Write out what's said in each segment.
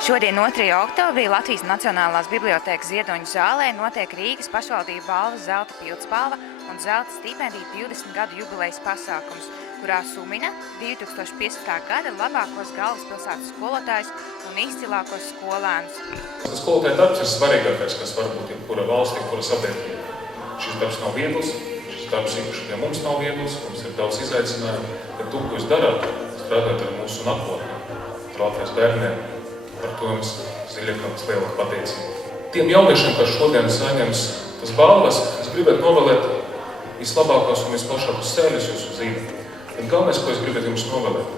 Šodien, 2. oktobrī, Latvijas Nacionālās bibliotēkas Ziedoņu zālē notiek Rīgas pašvaldību balvas zelta pildspalva un zelta stipendija 20 gadu jubilejas pasākums, kurā sumina 2015. gada labākos galvaspilsētas skolotājus un izcilākos skolēnus. Skolotāja darbs ir svarīgākais, kas var būt jebkura valsts, jebkura sabiedrība. Šis darbs nav viegls, šis darbs īpaši pie mums nav viegls, mums ir daudz izaicinājumu, bet to, ko jūs darāt, strādājot ar mūsu nākotni, ar Latvijas bērniem, par to jums liekams lielāka pateicība. Tiem jauniešiem, kas šodien saņems tas balvas, es gribētu novēlēt vislabākos un visplašākos ceļus jūsu dzīvē. Bet galvenais, ko es gribētu jums novēlēt,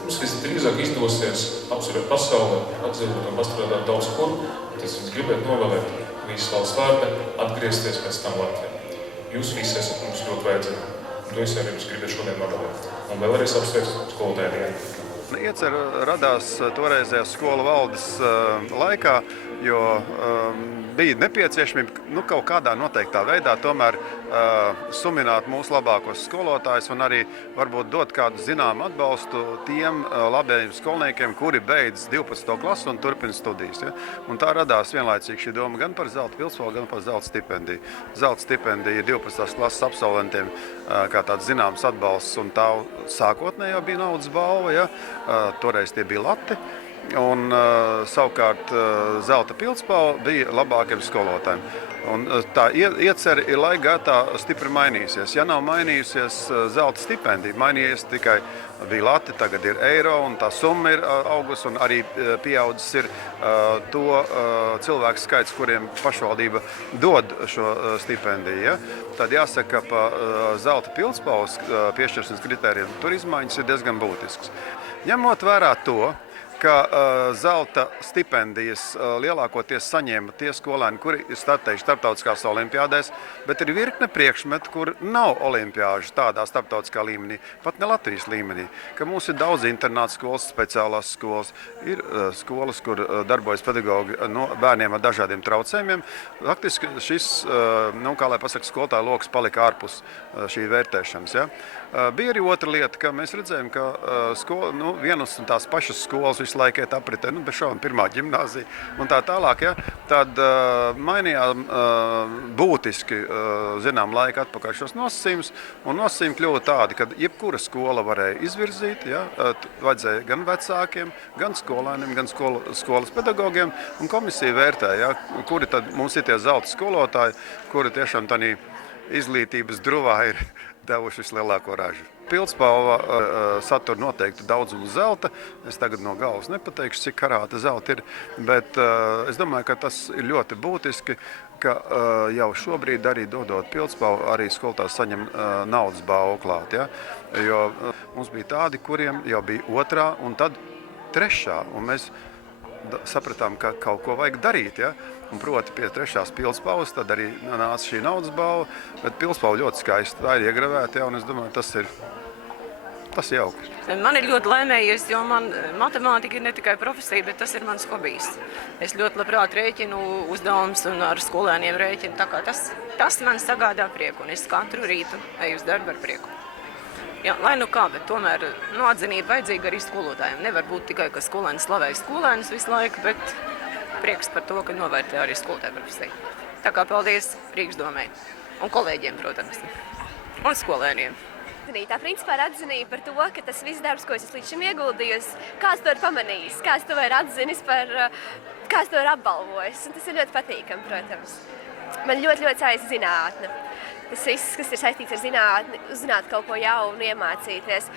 mums visdrīzāk izdosies apsvarēt pasaulē, atdzīvot un pastrādāt daudz kur, bet es jums gribētu novēlēt visas valsts vārda atgriezties pēc tam Latvijā. Jūs visi esat mums ļoti vajadzīgi, un to es arī jums gribētu šodien novēlēt. Un vēl arī apsveicu skolotāju dienu. Iecer radās toreizējās skolu valdes laikā, jo bija nepieciešamība kaut kādā noteiktā veidā tomēr sumināt mūsu labākos skolotājus un arī varbūt dot kādu zināmu atbalstu tiem labajiem skolniekiem, kuri beidz 12. klasu un turpina studijas. Ja? Un tā radās vienlaicīgi šī doma gan par zelta pildspalvu, gan par zelta stipendiju. Zelta stipendija 12. klases absolventiem kā tāds zināms atbalsts, un tā sākotnēji jau bija naudas balva, ja? Toreiz tie bija lati, un savukārt zelta pildspalva bija labākiem skolotājiem. Un tā iecer ir laika gaitā stipri mainījusies. Ja nav mainījusies zelta stipendija, mainījies tikai bija lati, tagad ir eiro, un tā summa ir augusi, un arī pieaudzis ir to cilvēku skaits, kuriem pašvaldība dod šo stipendiju. Ja? Tad jāsaka, ka pa zelta pildspalvas piešķiršanas kritērijiem tur izmaiņas ir diezgan būtisks. Ņemot vērā to, ka zelta stipendijas lielākoties saņēma tie skolēni, kuri ir startējuši starptautiskās olimpiādēs, bet ir virkne priekšmetu, kur nav olimpiāžu tādā starptautiskā līmenī, pat ne Latvijas līmenī. Ka mums ir daudz internātu skolas, speciālās skolas, ir skolas, kur darbojas pedagogi no bērniem ar dažādiem traucējumiem. Faktiski šis, kā lai pasaka, skolotāju loks palika ārpus šī vērtēšanas. Ja? Bija arī otra lieta, ka mēs redzējām, ka vienas un tās pašas skolas visu laiku iet apritē, bez šaubām pirmā ģimnāzija un tā tālāk, ja, tad mainījām būtiski, zinām, laika atpakaļ šos nosacījumus, un nosacījumi kļuva tādi, ka jebkura skola varēja izvirzīt, ja, vajadzēja gan vecākiem, gan skolēniem, gan skolas pedagogiem, un komisija vērtēja, ja, kuri tad mums ir tie zelta skolotāji, kuri tiešām tādā izglītības druvā ir devuši vislielāko ražu. Pildspalva satura noteiktu daudzumu zelta. Es tagad no galvas nepateikšu, cik karāta zelta ir, bet es domāju, ka tas ir ļoti būtiski, ka jau šobrīd arī dodot pildspalvu, arī skolotājs saņem naudas balvu klāt. Ja? Jo mums bija tādi, kuriem jau bija otrā un tad trešā, un mēs sapratām, ka kaut ko vajag darīt. Ja? Un proti pie trešās pildspalvas, tad arī nāca šī naudas balva, bet pildspalva ļoti skaista, tā ir iegravēta, ja, un es domāju, tas ir jauki. Man ir ļoti laimējies, jo man matemātika ir ne tikai profesija, bet tas ir mans hobijs. Es ļoti labprāt rēķinu uzdevumus un ar skolēniem rēķinu, tā kā tas man sagādā prieku, un es katru rītu eju uz darbu ar prieku. Jā, lai nu kā, bet tomēr atzinība vajadzīga arī skolotājiem. Nevar būt tikai, ka skolēni slavēja skolēnus visu laiku, bet prieks par to, ka novērtē arī skolotāju profesiju. Tā kā paldies Rīgas domai un kolēģiem, protams, un skolēniem. Tā principā ir atzinība par to, ka tas viss darbs, ko es līdz šim ieguldījusi, kāds to ir pamanījis, kāds to ir atzinis, kāds to ir apbalvojis. Un tas ir ļoti patīkami, protams. Man ļoti saista zinātne. Tas viss, kas ir saistīts ar zinātni, uzzināt kaut ko jaunu, iemācīties.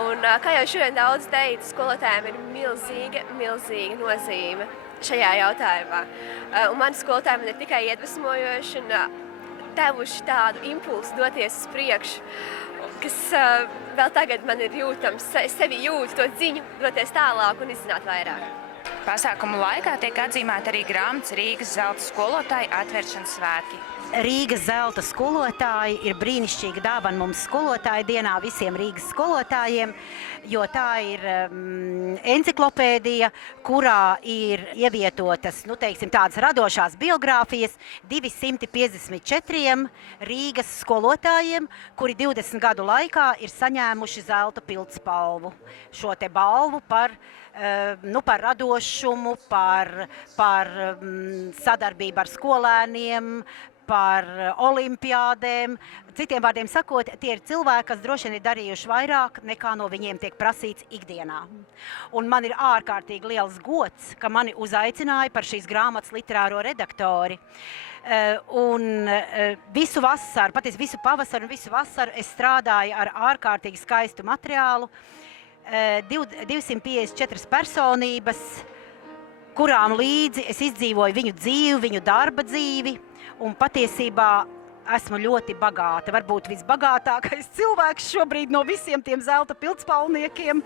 Un, kā jau šodien daudz teica, skolotājiem ir milzīga nozīme šajā jautājumā. Un mani skolotāji man ir tikai iedvesmojoši un devuši tādu impulsu doties uz priekšu, kas vēl tagad man ir jūtams. Es sevi jūtu to ziņu, doties tālāk un izzināt vairāk. Pasākumu laikā tiek atzīmēta arī grāmatas Rīgas zelta skolotāju atvēršanas svētki. Rīgas zelta skolotāji ir brīnišķīga dāvana mums skolotāju dienā visiem Rīgas skolotājiem, jo tā ir enciklopēdija, kurā ir ievietotas, tādas radošās biogrāfijas 254 Rīgas skolotājiem, kuri 20 gadu laikā ir saņēmuši zelta pildspalvu. Šo te balvu par par radošumu, par sadarbību ar skolēniem, par olimpiādēm. Citiem vārdiem sakot, tie ir cilvēki, kas droši vien ir darījuši vairāk, nekā no viņiem tiek prasīts ikdienā. Un man ir ārkārtīgi liels gods, ka mani uzaicināja par šīs grāmatas literāro redaktori. Un visu vasaru, patiesi visu pavasaru un visu vasaru es strādāju ar ārkārtīgi skaistu materiālu. 254 personības, kurām līdzi es izdzīvoju viņu dzīvi, viņu darba dzīvi, un patiesībā esmu ļoti bagāta, varbūt visbagātākais cilvēks šobrīd no visiem tiem zelta pildspalniekiem,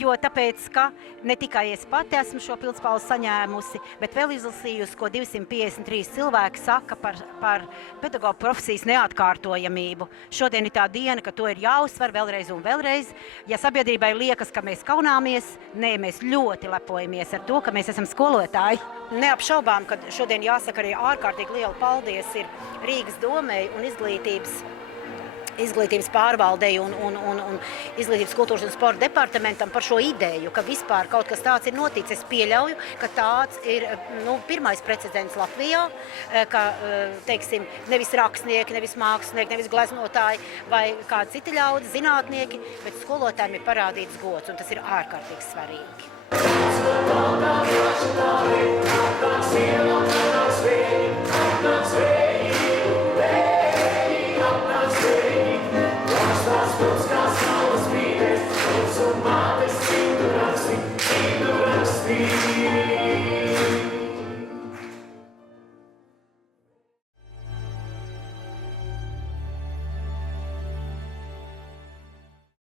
jo tāpēc, ka ne tikai es pati esmu šo pildspalvu saņēmusi, bet vēl izlasījusi, ko 253 cilvēki saka par pedagogu profesijas neatkārtojamību. Šodien ir tā diena, ka to ir jāuzsver vēlreiz un vēlreiz. Ja sabiedrībai liekas, ka mēs kaunāmies, nē, mēs ļoti lepojamies ar to, ka mēs esam skolotāji. Neapšaubām, ka šodien jāsaka arī ārkārtīgi liela paldies ir Rīgas domei un izglītības pārvaldei un izglītības kultūras un sporta departamentam par šo ideju, ka vispār kaut kas tāds ir noticis. Es pieļauju, ka tāds ir pirmais precedents Latvijā, ka, teiksim, nevis rakstnieki, nevis mākslinieki, nevis gleznotāji vai kādi citi ļaudži, zinātnieki, bet skolotājiem ir parādīts gods, un tas ir ārkārtīgi svarīgi.